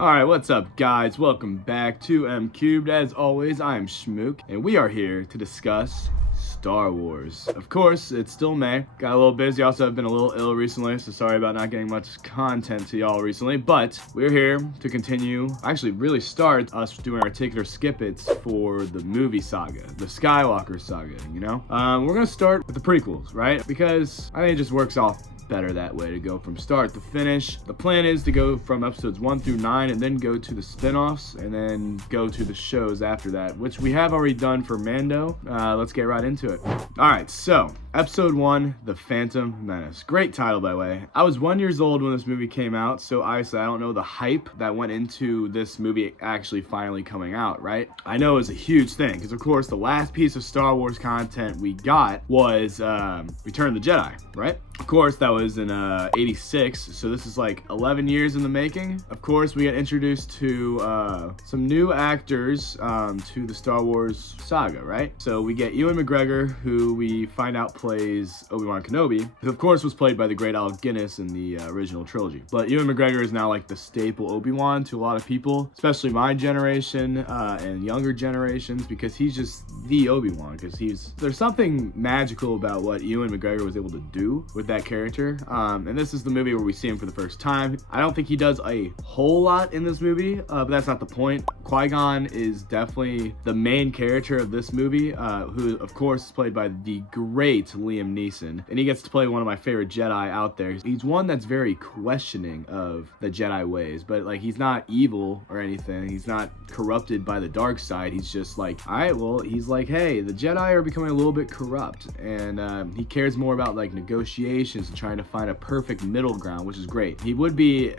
Alright, what's up guys? Welcome back to MCubed. As always, I am Schmook, and we are here to discuss Star Wars. Of course, it's still May. Got a little busy, also have been a little ill recently, so sorry about not getting much content to y'all recently, but we're here to continue, actually really start us doing our take it or skip it for the movie saga, the Skywalker saga, you know? We're gonna start with the prequels, right? Because I think it just works off better that way, to go from start to finish. The plan is to go from episodes 1 through 9 and then go to the spin-offs and then go to the shows after that, which we have already done for Mando. Let's get right into it. Alright, so episode 1, The Phantom Menace. Great title, by the way. I was 1 year old when this movie came out, so obviously I don't know the hype that went into this movie actually finally coming out, right? I know it was a huge thing, because of course the last piece of Star Wars content we got was Return of the Jedi, right? Of course, that was in 86, so this is like 11 years in the making. Of course, we get introduced to some new actors to the Star Wars saga, right? So we get Ewan McGregor, who we find out plays Obi-Wan Kenobi, who of course was played by the great Alec Guinness in the original trilogy. But Ewan McGregor is now like the staple Obi-Wan to a lot of people, especially my generation and younger generations, because he's just the Obi-Wan, because there's something magical about what Ewan McGregor was able to do with that character. And this is the movie where we see him for the first time. I don't think he does a whole lot in this movie, but that's not the point. Qui-Gon is definitely the main character of this movie, who of course is played by the great Liam Neeson, and he gets to play one of my favorite Jedi out there. He's one that's very questioning of the Jedi ways, but like he's not evil or anything. He's not corrupted by the dark side. He's just like, all right, well, he's like, hey, the Jedi are becoming a little bit corrupt, and he cares more about like negotiations and trying to find a perfect middle ground, which is great. He would be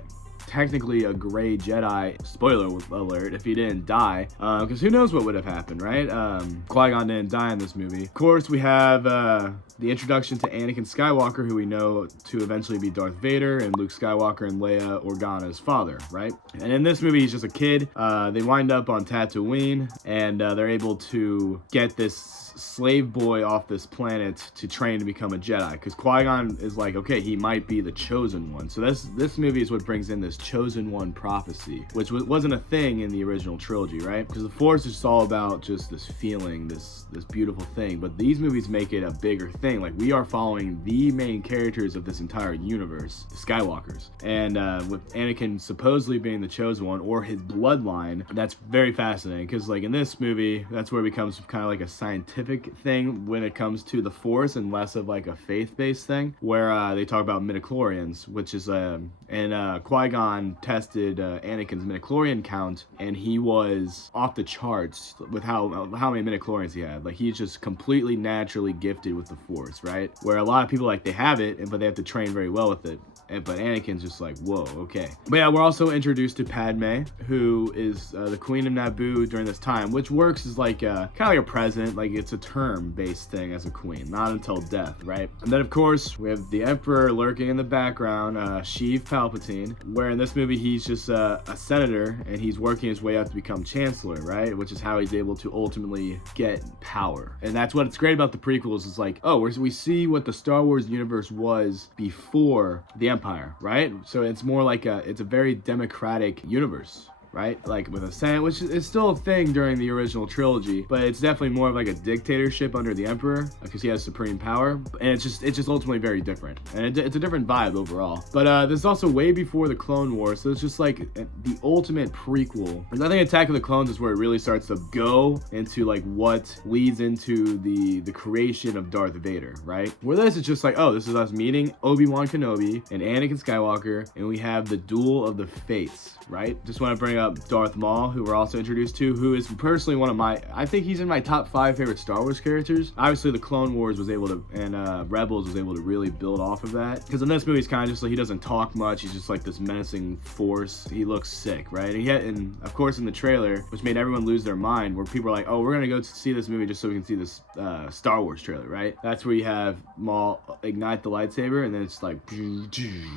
technically a gray Jedi, spoiler alert, if he didn't die, because who knows what would have happened, right? Qui-Gon didn't die in this movie. Of course, we have the introduction to Anakin Skywalker, who we know to eventually be Darth Vader, and Luke Skywalker and Leia Organa's father, right? And in this movie, he's just a kid. They wind up on Tatooine, and they're able to get this slave boy off this planet to train to become a Jedi, because Qui-Gon is like, okay, he might be the chosen one. So this movie is what brings in this chosen one prophecy, which wasn't a thing in the original trilogy, right? Because the Force is just all about just this feeling, this beautiful thing, but these movies make it a bigger thing. Like, we are following the main characters of this entire universe, the Skywalkers, and with Anakin supposedly being the chosen one, or his bloodline. That's very fascinating, because like in this movie, that's where it becomes kind of like a scientific thing when it comes to the Force, and less of like a faith-based thing, where they talk about midichlorians, which is and Qui-Gon tested Anakin's midichlorian count, and he was off the charts with how many midichlorians he had. Like, he's just completely naturally gifted with the Force, right? Where a lot of people, like, they have it, but they have to train very well with it. But Anakin's just like, whoa, okay. But yeah, we're also introduced to Padme, who is the Queen of Naboo during this time, which works as like kind of like a president, like it's a term-based thing as a queen, not until death, right? And then of course we have the Emperor lurking in the background, Sheev Palpatine, where in this movie he's just a senator, and he's working his way up to become Chancellor, right? Which is how he's able to ultimately get power. And that's what's great about the prequels, is like, oh, we see what the Star Wars universe was before the Empire, right? So it's more like it's a very democratic universe, right? Like with a Senate, which is still a thing during the original trilogy, but it's definitely more of like a dictatorship under the Emperor, because he has supreme power, and it's just ultimately very different, and it's a different vibe overall. But this is also way before the Clone Wars, so it's just like the ultimate prequel. And I think Attack of the Clones is where it really starts to go into like what leads into the creation of Darth Vader, right? Where this is just like, oh, this is us meeting Obi-Wan Kenobi and Anakin Skywalker, and we have the duel of the fates, right? Just want to bring up Darth Maul, who we're also introduced to, who is personally one of my, I think he's in my top 5 favorite Star Wars characters. Obviously the Clone Wars was able to, and Rebels was able to really build off of that, because in this movie he's kind of just like, he doesn't talk much, he's just like this menacing force. He looks sick, right? And of course in the trailer, which made everyone lose their mind, where people are like, oh, we're gonna go see this movie just so we can see this Star Wars trailer, right? That's where you have Maul ignite the lightsaber, and then it's like, and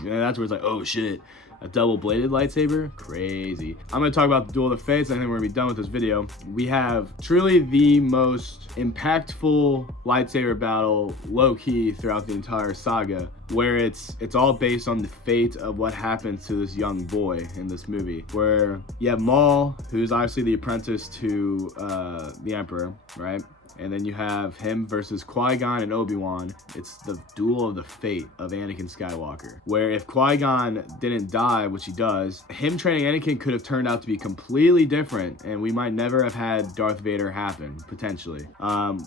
that's where it's like, oh shit. A double-bladed lightsaber? Crazy. I'm gonna talk about the Duel of the Fates. I think we're gonna be done with this video. We have truly the most impactful lightsaber battle, low-key, throughout the entire saga, where it's all based on the fate of what happens to this young boy in this movie, where you have Maul, who's obviously the apprentice to the Emperor, right? And then you have him versus Qui-Gon and Obi-Wan. It's the duel of the fate of Anakin Skywalker, where if Qui-Gon didn't die, which he does, him training Anakin could have turned out to be completely different, and we might never have had Darth Vader happen, potentially.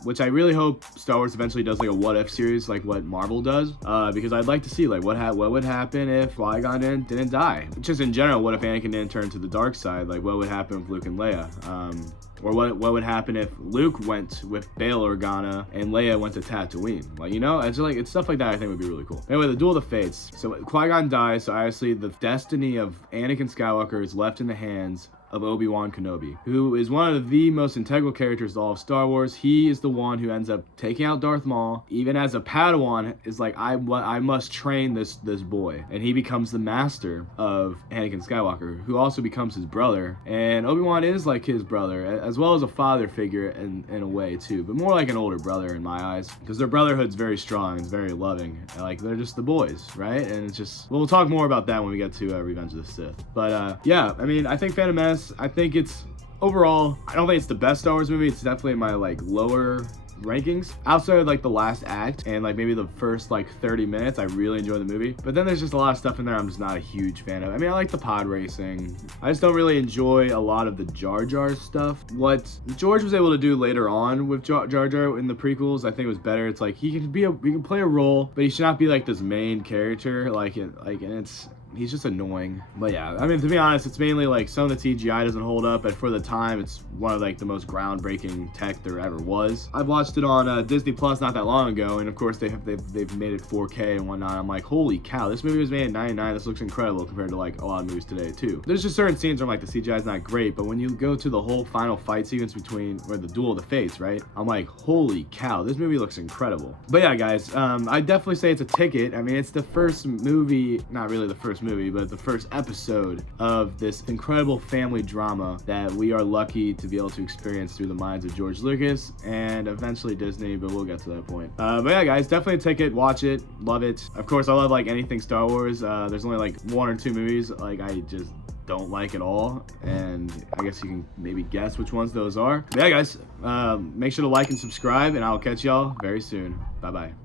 Which I really hope Star Wars eventually does like a what-if series like what Marvel does, because I'd like to see like what would happen if Qui-Gon didn't die. Just in general, what if Anakin didn't turn to the dark side? Like what would happen with Luke and Leia? Or what would happen if Luke went with Bail Organa and Leia went to Tatooine? Like, you know, it's stuff like that I think would be really cool. Anyway, the Duel of the Fates. So Qui-Gon dies, so obviously the destiny of Anakin Skywalker is left in the hands of Obi-Wan Kenobi, who is one of the most integral characters to all of Star Wars. He is the one who ends up taking out Darth Maul. Even as a Padawan, is like, I must train this boy. And he becomes the master of Anakin Skywalker, who also becomes his brother. And Obi-Wan is like his brother, as well as a father figure in a way too, but more like an older brother in my eyes, because their brotherhood's very strong, it's very loving. Like, they're just the boys, right? And it's just, we'll talk more about that when we get to Revenge of the Sith. But yeah, I mean, I think Phantom Menace, I think it's overall, I don't think it's the best Star Wars movie. It's definitely in my like lower rankings. Outside of like the last act and like maybe the first like 30 minutes, I really enjoy the movie. But then there's just a lot of stuff in there I'm just not a huge fan of. I mean, I like the pod racing. I just don't really enjoy a lot of the Jar Jar stuff. What George was able to do later on with Jar Jar in the prequels, I think was better. It's like he can play a role, but he should not be like this main character. He's just annoying. But yeah, I mean, to be honest, it's mainly like some of the CGI doesn't hold up, but for the time, it's one of like the most groundbreaking tech there ever was. I've watched it on Disney Plus not that long ago, and of course they've made it 4K and whatnot. I'm like, holy cow, this movie was made in '99. This looks incredible compared to like a lot of movies today too. There's just certain scenes where like the CGI is not great, but when you go to the whole final fight sequence between where the Duel of the Fates, right? I'm like, holy cow, this movie looks incredible. But yeah, guys, I definitely say it's a ticket. I mean, it's the first movie, not really the first movie, but the first episode of this incredible family drama that we are lucky to be able to experience through the minds of George Lucas and eventually Disney, but we'll get to that point. But yeah, guys, definitely a ticket. Watch it. Love it. Of course, I love like anything Star Wars. There's only like 1 or 2 movies like I just don't like at all, and I guess you can maybe guess which ones those are. But yeah, guys, make sure to like and subscribe, and I'll catch y'all very soon. Bye bye.